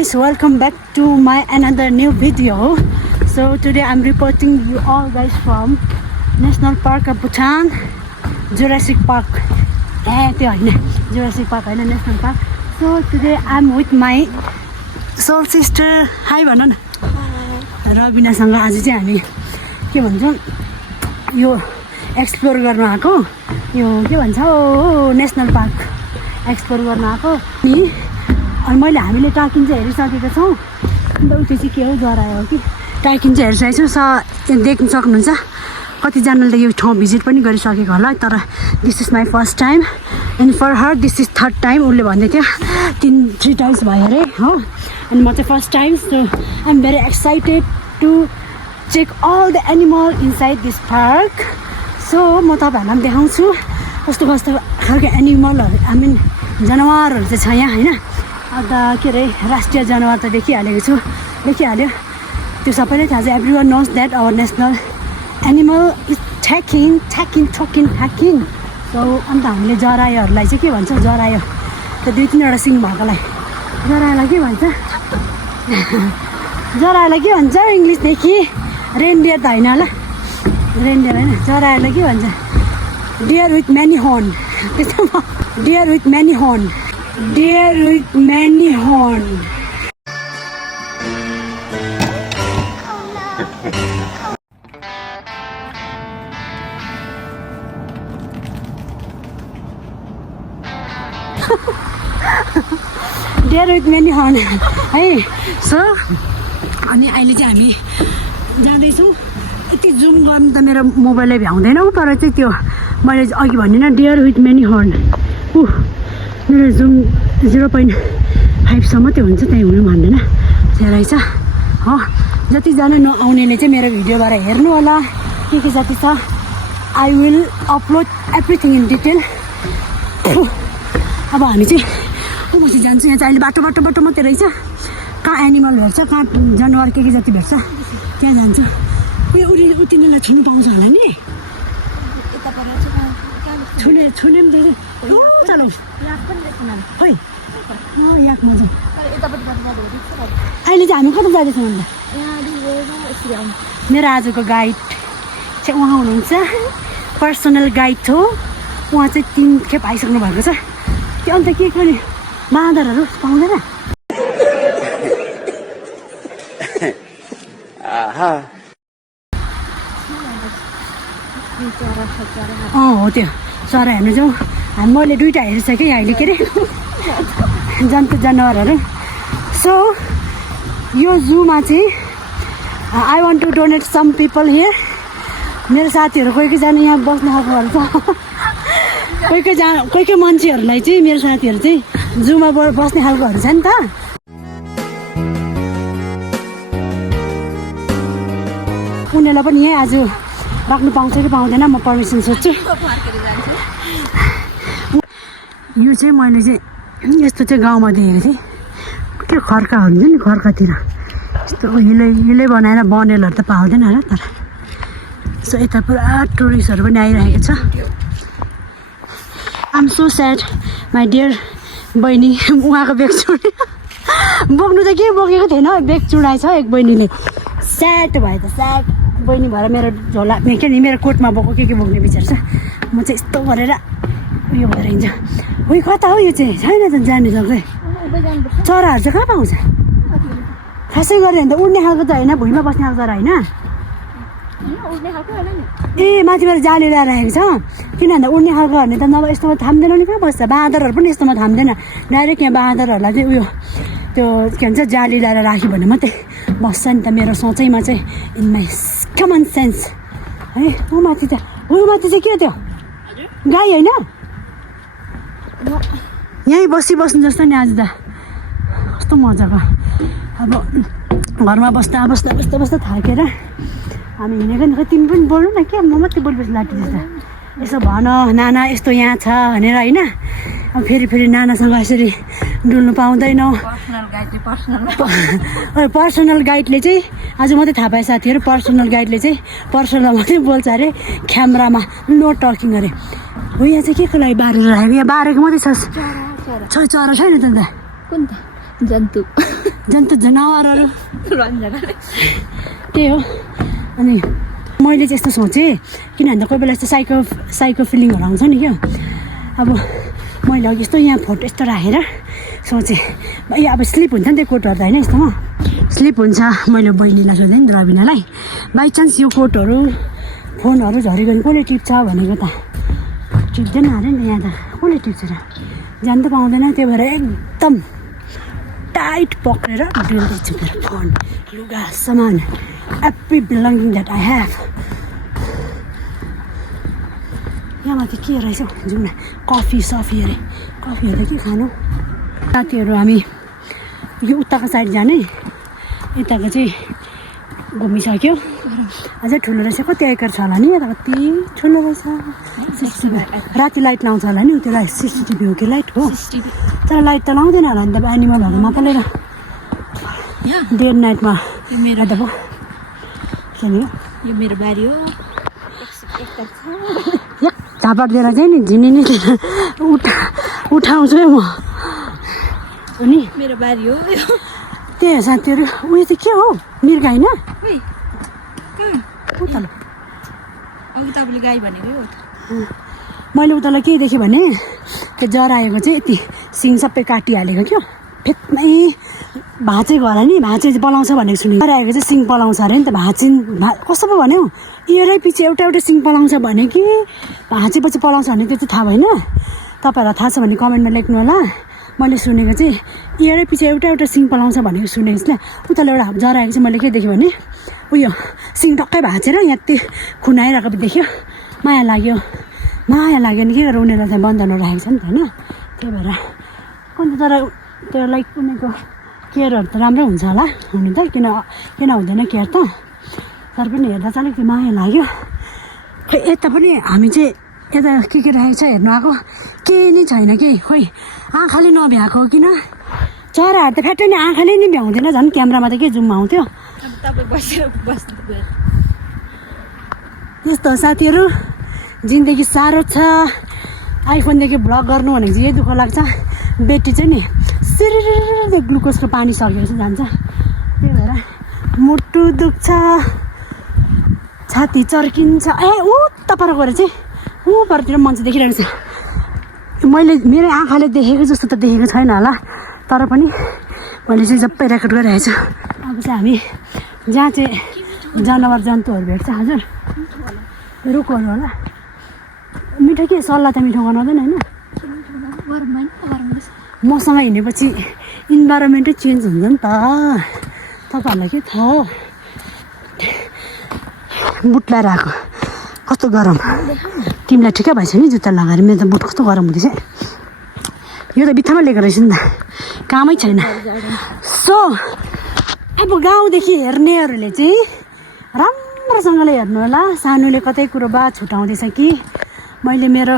guys, welcome back to my another new video. So today I'm reporting you all guys from National Park of Bhutan, Jurassic Park. Jurassic Park and National Park. So today I'm with my soul sister. Hi भन न रबिनासँग आज चाहिँ हामी के भन्छौं यो explore गर्न आको यो के भन्छ नेशनल पार्क एक्सप्लोर गर्न आको नि अनि मैले हामीले टाकिन चाहिँ हेरिसकेको छौं अन्त उठे चाहिँ के हो जरायो हो कि टाकिन चाहिँ हेरिसकेको छु देख्न सक्नुहुन्छ कति जनाले यो ठाउँ भिजिट पनि गरिसकेको होला तर this is my first time and for her this is third time उले भन्दै थियो 3 टाइम्स भयो रे हो अनि म चाहिँ first time so I am very excited to check all the animal inside this park so म तपाईहरुलाई देखाउँछु कस्तो कस्तो खालको एनिमलहरु आई मिन जनावरहरु चाहिँ छ यहाँ हैन अन्त के रे राष्ट्रिय जनावर त देखिहाल्यो त्यो सबैले थाहा छ everyone knows that our national animal is taking so अन्त हामीले जरायोहरुलाई चाहिँ के भन्छ जरायो त्यो 2-3 वटा सिङ भएकोलाई जरायोलाई के भन्छ जरायोलाई के भन्छ इंग्लिशदेखि रेनडियर त हैन होला रेनडियर हैन जरायोलाई के भन्छ deer with many horn deer with many horn deer with many horn है सो अनि अहिले चाहिँ हामी जाँदैछौँ यति जुम गर्नु त मेरो मोबाइलले भ्याउँदैन तर चाहिँ त्यो मैले अघि भनिनँ डियर विथ मेनी हर्न मेरो जुम 0.5 सम्म त्यो हुन्छ त्यही हुनु भन्दैन त्यो रहेछ हो जतिजना नआउनेले चाहिँ मेरो भिडियोबाट हेर्नु होला के जति छ I will upload everything in detail अब हामी चाहिँ पछि जान्छु यहाँ चाहिँ अहिले बाटो मात्रै रहेछ कहाँ एनिमल भेट्छ कहाँ जनावर के जति भेट्छ त्यहाँ जान्छु उयो तिनीहरूलाई छुनु पाउँछ होला नि छुने पनि देखेँ चलो खै याक मजा अहिले चाहिँ हामी कता जाँदैछौँ अन्त मेरो आजको गाइड चाहिँ उहाँ हुनुहुन्छ पर्सनल गाइड हो उहाँ चाहिँ 3 खेप आइसक्नु भएको छ त्यो अन्त के गर्ने बाँदरहरू पाउँदैन हो त्यो चरा हेर्नु जाउँ मैले 2टा हेरिसकेँ अहिले के अरे जन्तु जनावरहरू सो यो जूमा चाहिँ I want to donate some people here मेरो साथीहरू कोही जना यहाँ बस्ने खालकोहरू छ कोही मान्छेहरूलाई चाहिँ मेरो साथीहरू चाहिँ जूमा बस्ने खालकोहरू छ नि त उनीहरूलाई पनि यहीँ आज राख्नु पाउँछ कि पाउँदैन म पर्मिसन सोध्छु यो चाहिँ मैले चाहिँ यस्तो चाहिँ गाउँमा देखेको थिएँ के खर्का हुन्छ नि खर्कातिर यस्तो हिले बनाएर बनेलहरू त पाउँदैन होला तर सो यता पुरा टुरिस्टहरू पनि आइरहेको छ I am so sad my dear बहिनी उहाँको बेग चुडे बोक्नु त के बोकेको थिएन बेग चुडाएछ एक बहिनीले स्याड भयो त स्याड बहिनी भएर मेरो झोला के नि मेरो कोटमा बोको के बोक्ने विचार छ म चाहिँ यस्तो गरेर उयो भएर हिँड्छ उयो कता हो यो चाहिँ छैन त जानु सक्दै चराहरू चाहिँ कहाँ पाउँछ खासै गरेर त उड्ने खालको त होइन भुइँमा बस्ने खालको चरा होइन ए माथिबाट जाली ल्याएर राखेको छ किन भन्दा उड्ने खालको भने त नभए यस्तोमा थाम्दैन नि कहाँ बस्छ बाँदरहरू पनि यस्तोमा थाम्दैन डाइरेक्ट यहाँ बाँदरहरूलाई चाहिँ उयो त्यो के भन्छ जाली ल्याएर राख्यो भने मात्रै बस्छ नि त मेरो सोचाइमा चाहिँ इन माई कमन सेन्स है ऊ माथि चाहिँ के त्यो गाई होइन यहीँ बस्नु जस्तो नि आज त कस्तो मजाको अब घरमा बस्दा थाकेर हामी हिँडेको नि तिमी पनि बोल्नु न क्या म मात्रै बोल्दैछु लाटी जस्तो यसो भन नाना यस्तो यहाँ छ भनेर होइन अब फेरि नानासँग यसरी डुल्नु पाउँदैनौँ पर्सनल गाइडले चाहिँ आज मात्रै थाहा पाएँ साथीहरू पर्सनल गाइडले चाहिँ पर्सनल मात्रै बोल्छ अरे क्यामेरामा नो टकिङ अरे हो यहाँ चाहिँ के को लागि बारेर राखेको यहाँ बारेको मात्रै छ चरा छैन त जन्तु जनावरहरू रञ्जना त्यही हो। अनि मैले चाहिँ यस्तो सोचेँ किनभने कोही बेला यस्तो साइको फिलिङहरू आउँछ नि क्या। अब मैले अघि यस्तो यहाँ फोटो यस्तो राखेर सोचेँ अब स्लिप हुन्छ नि त्यो कोटहरू त होइन यस्तोमा स्लिप हुन्छ। मैले बहिनीलाई सोधेँ नि रबिनालाई बाइचान्स यो कोटहरू फोनहरू झऱ्यो भने कसले टिप्छ भनेको त टिप्दैन अरे नि यहाँ त कसले टिप्छ र जान त पाउँदैन। त्यही भएर एकदम टाइट पक्रेर डुल्दैछु मेरो फोन लुगा सामान every belonging that I have. यहाँ माथि के रहेछ जाउँ न कफी सफी अरे कफीहरू के खानु। साथीहरू हामी यो उताको साइड जाने यताको चाहिँ घुमिसक्यो। अझै ठुलो रहेछ कति एकर छ होला नि यता कति ठुलो रहेछ। राति लाइट लाउँछ होला नि त्यो लाइट सिसिटिभी हो कि लाइट हो तर लाइट त लाउँदैन होला नि त एनिमलहरू मात्र लिएर डे नाइटमा मेरो त यो मेरो बारी हो झापाट दिएर चाहिँ नि झिनी उठाउँछु है म। अनि मेरो बारी हो त्यही हो साथीहरू उयो चाहिँ के हो मिर्गा होइन उता अघि तपाईँले गाई भनेको हो मैले उतालाई के देखेँ भने त्यो जराएको चाहिँ यति सिङ सबै काटिहालेको क्या फेदमै भाँचे घर नि भाँचे पलाउँछ भनेको सुनेको जराएको चाहिँ सिङ पलाउँछ अरे नि त कस्तो पो भन्यो इयरै पछि एउटा सिङ पलाउँछ भने कि भाँचेपछि पलाउँछ भने त्यो चाहिँ थाहा भएन। तपाईँहरूलाई थाहा छ भने कमेन्टमा लेख्नु होला। मैले सुनेको चाहिँ इयरै पछि एउटा सिङ पलाउँछ भनेको सुनेको छु। उताले एउटा जराएको चाहिँ मैले के देखेँ भने उयो सिङ टक्कै भाँचेर यहाँ त्यो खुनाइरहेको देख्यो माया लाग्यो नि के गरेर उनीहरूलाई चाहिँ बन्धनहरू राखेको छ नि त होइन। त्यही भएर अन्त तर त्यो लाइक उनीहरूको केयरहरू त राम्रो हुन्छ होला हुनु त किन हुँदैन केयर त तर पनि हेर्दा चाहिँ अलिकति माया लाग्यो। खै यता पनि हामी चाहिँ यता के राखेको छ हेर्नु आएको केही नै छैन कि खोइ आँखाले नभ्याएको हो किन चराहरू त फ्याट्टै नि आँखाले नि भ्याउँदैन झन् क्यामेरामा त के जुममा आउँथ्यो त्यस्तो साथीहरू जिन्दगी साह्रो छ। आइफोनदेखि भ्लग गर्नु भनेको चाहिँ यही दुःख लाग्छ ब्याट्री चाहिँ नि सिरिर ग्लुकोजको पानी सकेको चाहिँ जान्छ। त्यही भएर मुटु दुख्छ छाती चर्किन्छ ऊ तपर गएर चाहिँ ऊ परतिर मान्छे देखिरहेको छ। मैले मेरो आँखाले देखेको जस्तो त देखेको छैन होला तर पनि मैले चाहिँ सबै रेकर्ड गरिरहेको छु। अब चाहिँ हामी जहाँ चाहिँ जनावर जन्तुहरू भेट्छ हजुर रुखहरू होला मिठो के सल्लाह त मिठो गराउँदैन होइन। मसँग हिँडेपछि इन्भाइरोमेन्टै चेन्ज हुन्छ नि त तपाईँहरूलाई के थाहा हो बुट लगाएर आएको कस्तो गरम तिमीलाई ठिकै भएछ नि जुत्ता लगाएर मेरो त बुट कस्तो गरम हुँदैछ यो त बित्थामा लिएको रहेछ नि त कामै छैन। सो अब गाउँदेखि हेर्नेहरूले चाहिँ राम्रोसँगले हेर्नु होला सानोले कतै कुरो बात छुटाउँदैछ कि मैले मेरो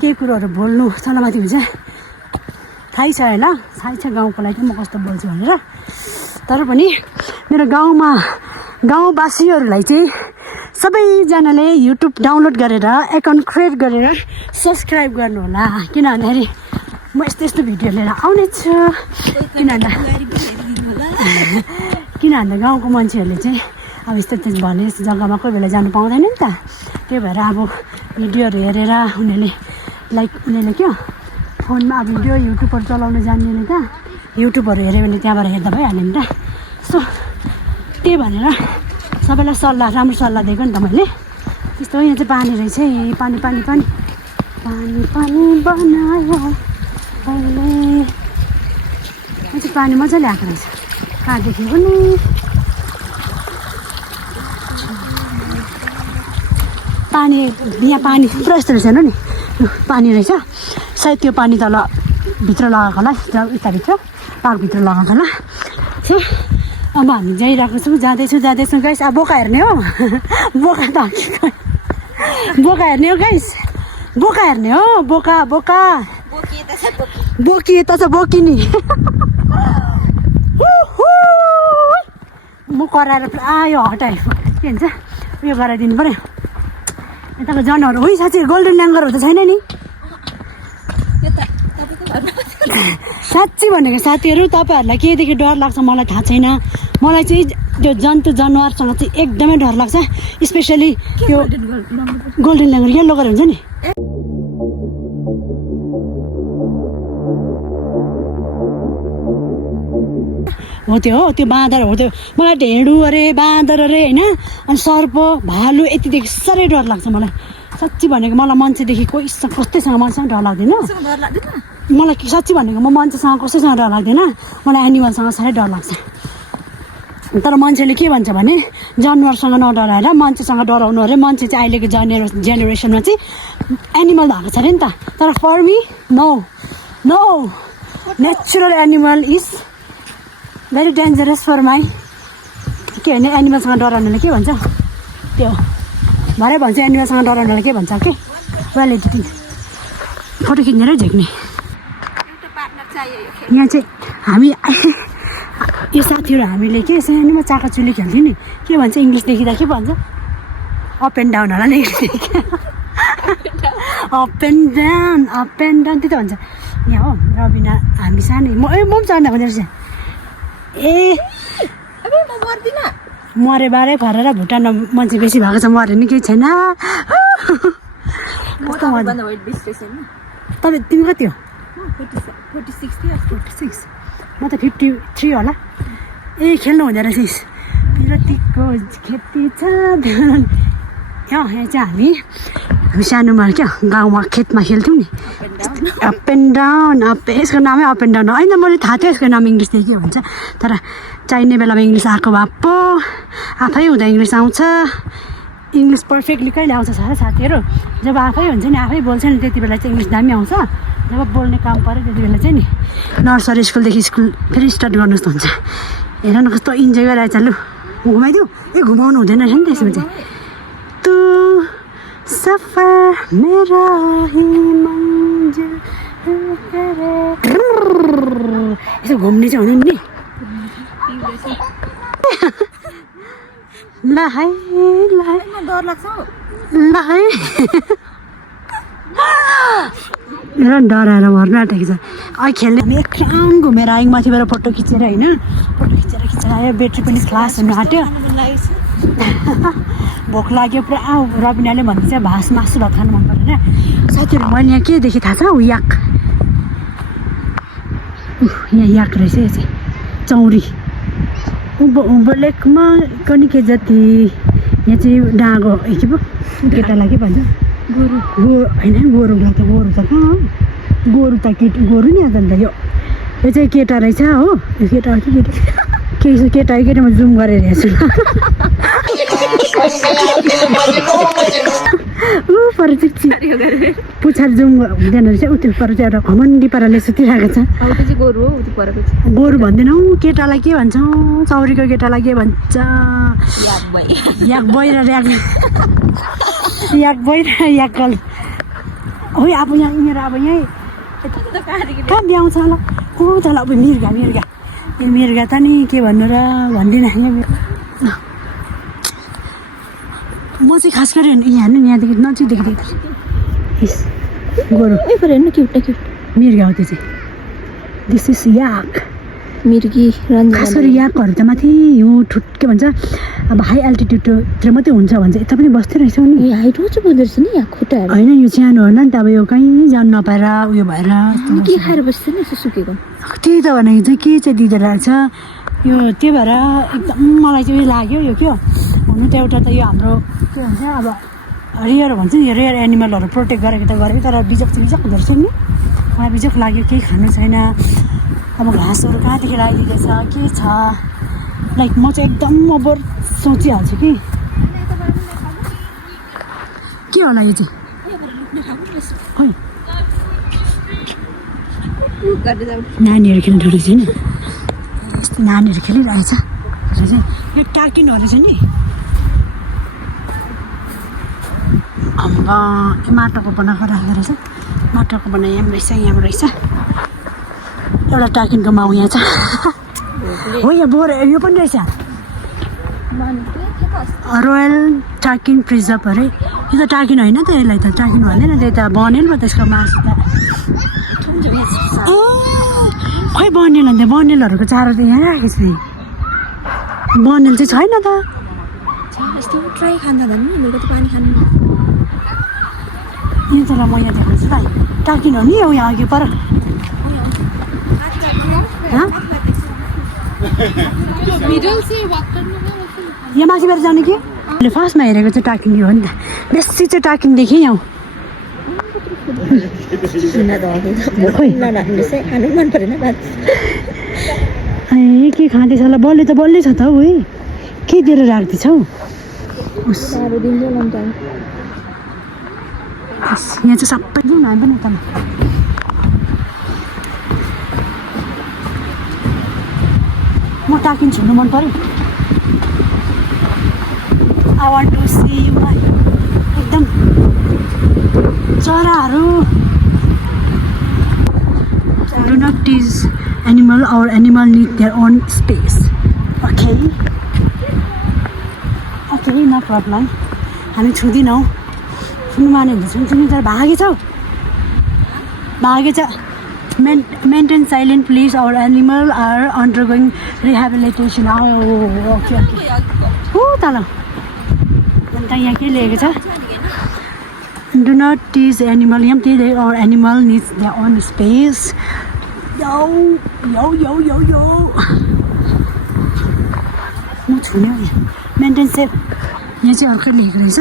केही कुरोहरू बोल्नु चलामाथि हुन्छ थाहै छ होइन थाहै छ गाउँको लागि म कस्तो बोल्छु भनेर तर पनि मेरो गाउँवासीहरूलाई चाहिँ सबैजनाले युट्युब डाउनलोड गरेर एकाउन्ट क्रिएट गरेर सब्सक्राइब गर्नु होला किन भन्दाखेरि म यस्तो भिडियो लिएर आउने छु किन भन्दा गाउँको मान्छेहरूले चाहिँ अब यस्तो भने यस्तो जग्गामा कोही बेला जानु पाउँदैन नि त त्यही भएर अब भिडियोहरू हेरेर उनीहरूले क्या फोनमा भिडियो युट्युबहरू चलाउनु जान्दैन त युट्युबहरू हेऱ्यो भने त्यहाँबाट हेर्दा भइहाल्यो नि त। सो त्यही भनेर सबैलाई राम्रो सल्लाह दिएको नि त मैले त्यस्तो यहाँ चाहिँ पानी रहेछ है पानी बनायो अहिले चाहिँ पानी मजाले आएको रहेछ कहाँदेखि पनि यहाँ पानी पुरा यस्तो रहेछ नि पानी रहेछ सायद त्यो पानी तल भित्र लगाएको होला यताभित्र पार्कभित्र लगाएको होला। सो अब हामी जाइरहेको छौँ जाँदैछौँ गाइस। अब बोका हेर्ने हो बोका त बोका हेर्ने हो गाइस बोका हेर्ने हो बोका बोकी यता छ बोकी नि म कराएर पुरा यो हटाएँ के भन्छ उयो गराइदिनु पऱ्यो यताको जनावर हो साँच्चै गोल्डन ल्याङ्गरहरू त छैन नि साँच्ची भनेको साथीहरू, तपाईँहरूलाई केदेखि डर लाग्छ मलाई थाहा छैन। मलाई चाहिँ त्यो जन्तु जनावरसँग चाहिँ एकदमै डर लाग्छ, स्पेसली त्यो गोल्डन ल्याङ्गर येल्लो गरेर हुन्छ नि। हो त्यो बाँदर हो त्यो। मलाई ढेँडु अरे बाँदर अरे होइन, अनि सर्प भालु यतिदेखि साह्रै डर लाग्छ मलाई। साँच्ची भनेको मलाई मान्छेदेखि कसैसँग मान्छेसँग डर लाग्दैन। मलाई साँच्ची भनेको म मान्छेसँग कसैसँग डर लाग्दैन, मलाई एनिमलसँग साह्रै डर लाग्छ। तर मान्छेले के भन्छ भने जनावरसँग नडराएर मान्छेसँग डराउनु अरे। मान्छे चाहिँ अहिलेको जेनेरेसनमा चाहिँ एनिमल भएको छ अरे नि त। तर for me no natural animal is very dangerous for my. के भने एनिमलसँग डराउनुले के भन्छ त्यो भरे भन्छ, एनिमलसँग डराउनुले के भन्छ के वेल एडिटिङ फोटो खिच्ने र झिक्ने। यहाँ चाहिँ हामी यो साथीहरू हामीले के सानोमा चाकाचुली खेल्थ्यौँ नि, के भन्छ इङ्ग्लिस लेखिँदा के भन्छ? अप एन्ड डाउन होला नि, अप एन्ड डाउन त्यही त भन्छ। यहाँ हो रबिना हामी सानो म पनि चढ्दा भन्छ रहेछ। ए मरे बारे फरेर भुटानमा मान्छे बेसी भएको छ, मरे नि केही छैन। तपाईँ तिमी कति हो? 46 म त 53 होला। ए खेल्नु हुँदो रहेछ। पिरतीको खेती छ यहाँ चाहिँ हामी सानोमा क्या गाउँमा खेतमा खेल्थ्यौँ नि, अप एन्ड डाउन। यसको नामै अप एन्ड डाउन होइन, मैले थाहा थियो यसको नाम इङ्ग्लिसले के भन्छ, तर चाहिने बेलामा इङ्ग्लिस आएको भए पो आफै हुँदा इङ्ग्लिस आउँछ। इङ्ग्लिस पर्फेक्टली कहिले आउँछ साथीहरू? जब आफै हुन्छ नि, आफै बोल्छ नि, त्यति बेला चाहिँ इङ्ग्लिस दामी आउँछ। जब बोल्ने काम पऱ्यो त्यति बेला चाहिँ नि नर्सरी स्कुलदेखि स्कुल फेरि स्टार्ट गर्नु जस्तो हुन्छ। हेर न कस्तो इन्जोय गरिरहेछ। लु घुमाइदिउँ? ए घुमाउनु हुँदैन रहेछ नि त्यसमा चाहिँ। तु सफर मेरा ही मन्जिल यसो घुम्ने चाहिँ हुँदैन नि। ल है डर लाग्छ ल है डराएर मर्न आँटेको छ। अहिले खेल्ने हामी एकराम घुमेर आयौँ माथिबाट फोटो खिचेर होइन, फोटो खिचेर आयो। ब्याट्री पनि फ्लास हुनु आँट्यो। भोक लाग्यो पुरा। रबिनाले भन्दैछ मासु भात खानु मन परेन। साथीहरू मैले यहाँ के देखेँ थाहा छ? याक, यहाँ याक रहेछ। यो चाहिँ चौरी उँभो लेकमा कनिके जति। यहाँ चाहिँ डाँगो के पो केटालाई के भन्छ? गोरु होइन, गोरुलाई त गोरु त कहाँ हो? गोरु त गोरु नि आज अन्त। यो चाहिँ केटा रहेछ हो। यो केटा हो कि केटा केटामा जुम गरेर हेर्छु। पर पुछार जुम हुँदैन रहेछ। उ त्यो पर चाहिँ एउटा घमण्डी पाराले सुतिरहेको छ। गोरु भन्दैनौ, केटालाई के भन्छौँ? चौरीको केटालाई के भन्छ? याक बहिरा याक बहिरा याक गल हो। अब यहाँ यहीँनिर अब यहीँ कहाँ ब्याउँछ होला? हो तल अब मिर्गा यो मिर्गा त नि के भन्नु र भन्दिनँ। म चाहिँ खास गरी यहाँ हेर्नु, यहाँदेखि नजिकदेखि देख्छु गोरु। हेर्नु क्युट मिर्गा हो त्यो चाहिँ। दिस इज याक मिर्गी। खास गरी याकहरू त माथि यो के भन्छ अब हाई एल्टिट्युडतिर मात्रै हुन्छ भन्छ। यता पनि बस्दै रहेछ नि। हाइट हुन्छ बोल्दो रहेछ नि यहाँ खुट्टाहरू। होइन यो सानो होला नि त, अब यो कहीँ जानु नपाएर उयो भएर के खाएर बस्छ नि यसो सुकेको। त्यही त भनेको चाहिँ के चाहिँ दिँदो रहेछ यो। त्यही भएर एकदम मलाई चाहिँ उयो लाग्यो यो के हो हुनु त। एउटा त यो हाम्रो के भन्छ अब रेयर भन्छ नि, रेयर एनिमलहरू प्रोटेक्ट गरेको त गरेको, तर बिजक हुँदो रहेछ नि। मलाई बिजक लाग्यो, केही खानु छैन। अब घाँसहरू कहाँदेखि लगाइदिँदैछ के छ? लाइक म चाहिँ एकदम ओभर सोचिहाल्छु कि के होला यो चाहिँ। नानीहरू खेल्नु रहेछ नि, यस्तो नानीहरू खेलिरहेछ। यो टाकिनु रहेछ नि। माटोको बनाएको राख्दो रहेछ। माटोको बनाए यहाँ रहेछ एउटा टाकिनको माउ यहाँ छ। हो यहाँ बोर यो पनि रहेछ, रोयल टाकिन प्रिजर्भ अरे। यो त टाकिन होइन त, यसलाई त टाकिन भन्दैन, त्यो त बनेल पो त्यसको मासु त। खै बनेल अन्त बनेलहरूको चारो त यहाँ राखेको छु नि बनेल चाहिँ छैन त यस्तो ट्राई खाँदा धन्न मेरो त पानी खानु यहाँ तर म यहाँ देखाउँछु भाइ टाकिन हो नि हो यहाँ अघि पर यहाँ माथिबाट जाने कि मैले फर्स्टमा हेरेको चाहिँ टाकिने हो नि त बेसी चाहिँ टाकिने देखेँ यहाँ खानु मन परेन ए के खाँदैछ होला बल्ले त बल्लै छ त हौ है के दिएर राख्दैछौ यहाँ चाहिँ सबै जाउँ हामी पनि उता म टाकिन छुनु मन पर्यो I want to see you एकदम चराहरू डु नट टिज एनिमल और animal need their own space okay okay no problem हामी छुँदैनौँ छुनु माने हुन्छ छुन्छौँ तर भागेछ maintain silent please our animal are undergoing rehabilitation okay हो तल अन्त यहाँ के लेखेको छ do not tease animal यहाँ त्यही our animal needs their own space yo म छुने हो maintain safe यहाँ चाहिँ अर्कै लेखेको रहेछ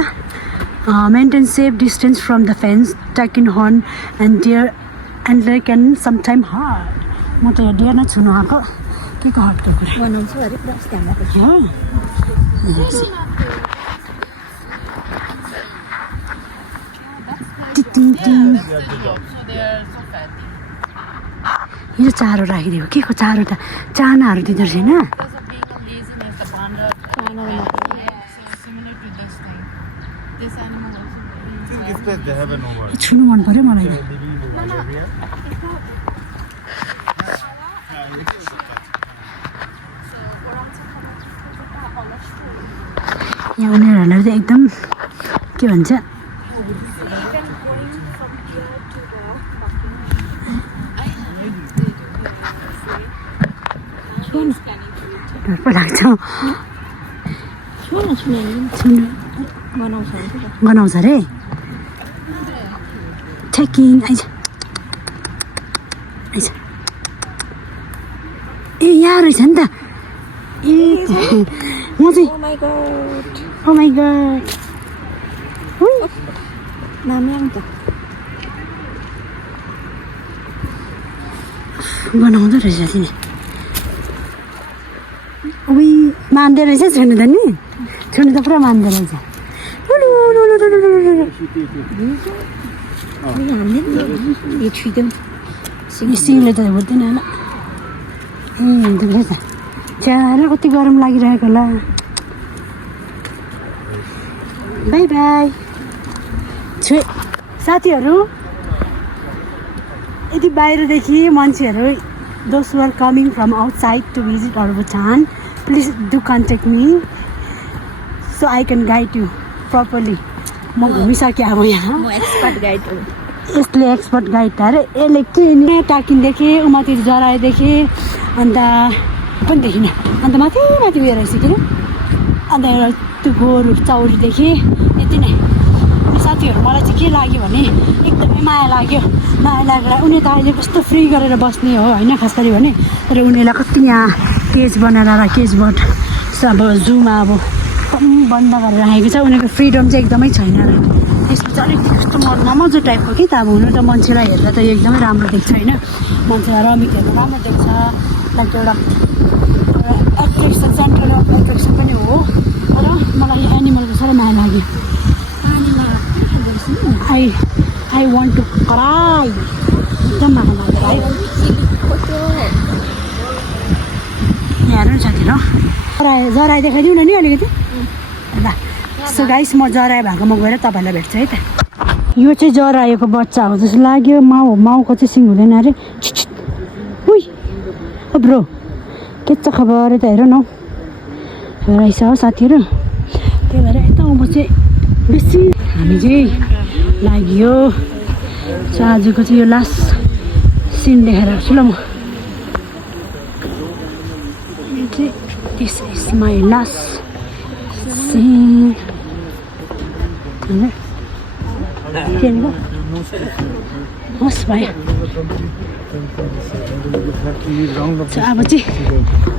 maintain safe distance from the fence taking horn and deer and they can sometime hurt म त यहाँ डियर नै छुनु आएको के को हटको कुरा बनाउँछु अरे पुरा ध्यान राख्छु यो चारो राखिदिएको के को चारो त चानाहरू दिँदो रहेछ होइन छुनु मन पर्यो मलाई त यहाँ उनीहरूलाई चाहिँ एकदम के भन्छ डर पो लाग्छ गनाउँछ अरे ट्रेकिङ आइज ए यहाँ रहेछ नि त ए म चाहिँ ओ माई गड गनाउँदो रहेछ तिमी उही मान्दो रहेछ छुनु त नि छुनु त पुरा मान्दो रहेछ सिङले त हुँदैन होला ए रहेछ चारा कति गरम लागिरहेको होला बाई बाई साथीहरू यदि बाहिरदेखि मान्छेहरू those who are coming from outside to visit our Bhutan please do contact me so I can guide you properly म घुमिसकेँ अब यहाँ एक्सपर्ट गाइड हो यसले एक्सपर्ट गाइड अरे यसले के टाकिनदेखि उमाथि जराएदेखि अन्त पनि देखिनँ अन्त माथि उयो रहेछ किन अन्त एउटा त्यो गोरु चौरीदेखि यति नै साथीहरू मलाई चाहिँ के लाग्यो भने एकदमै माया लागेर उनी त अहिले कस्तो फ्री गरेर बस्ने हो होइन खास गरी भने तर उनीहरूलाई कति यहाँ केज बनाएर केजबाट अब जूमा अब बन्द गरेर राखेको छ उनीहरूको फ्रिडम चाहिँ एकदमै छैन र त्यसको चाहिँ अलिक कस्तो नमजा टाइपको कि त अब हुनु त मान्छेलाई हेर्दा त एकदमै राम्रो देख्छ होइन मान्छेलाई रमित हेर्दा राम्रो देख्छ लाइक एउटा एट्र्याक्सन सेन्टर अफ एट्र्याक्सन पनि हो तर मलाई एनिमलको साह्रै माया लाग्यो आई वान्ट टु क्राई एकदम माया लाग्यो हेर्नु साथीहरू जराए देखाइदिउँ न नि अलिकति ल सो गाइस म जराए भएकोमा गएर तपाईँलाई भेट्छु है त यो चाहिँ जराएको बच्चा हो जस्तो लाग्यो माउको चाहिँ सिङ हुँदैन अरे उही ब्रो के छ खबर त हेर न रहेछ हो साथीहरू त्यही भएर यता उँभो चाहिँ बेसी हामी चाहिँ लाग्यो सो आजको चाहिँ यो लास्ट सिन देखाएर छु ल म this is my last scene होस् भयो अब चाहिँ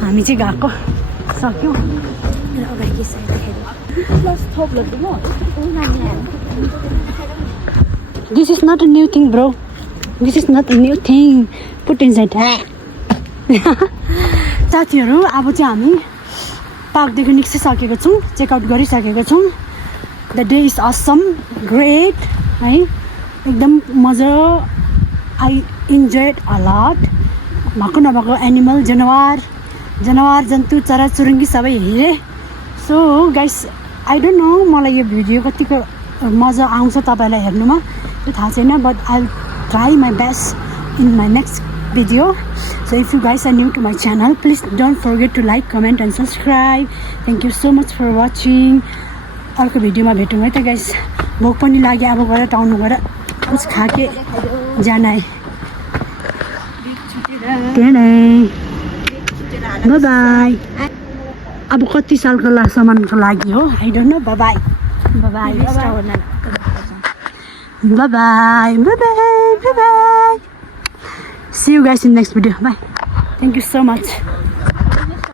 हामी चाहिँ गएको सक्यौँ This is not a new thing, bro. This is not a new thing. Put inside. साथीहरू अब चाहिँ हामी पार्कदेखि निस्किसकेको छौँ चेकआउट गरिसकेको छौँ the day is Assam great है एकदम मजा आई इन्जोयड अ लट भएको नभएको एनिमल जनावर जन्तु चराचुरुङ्गी सबै हेरेँ so guys I don't know मलाई यो भिडियो कतिको मजा आउँछ तपाईँलाई हेर्नुमा त्यो थाहा छैन but I try my best in my next video. So if you guys are new to my channel, please don't forget to like, comment and subscribe. Thank you so much for watching. अर्को भिडियोमा भेटौँ है त guys भोक पनि लाग्यो अब गएर टाउन गएर कुछ खाके जाना है बाई बाई अब कति सालको सामानको लागि हो I don't know by by by by by by by See you guys in next video. Bye. Thank you so much.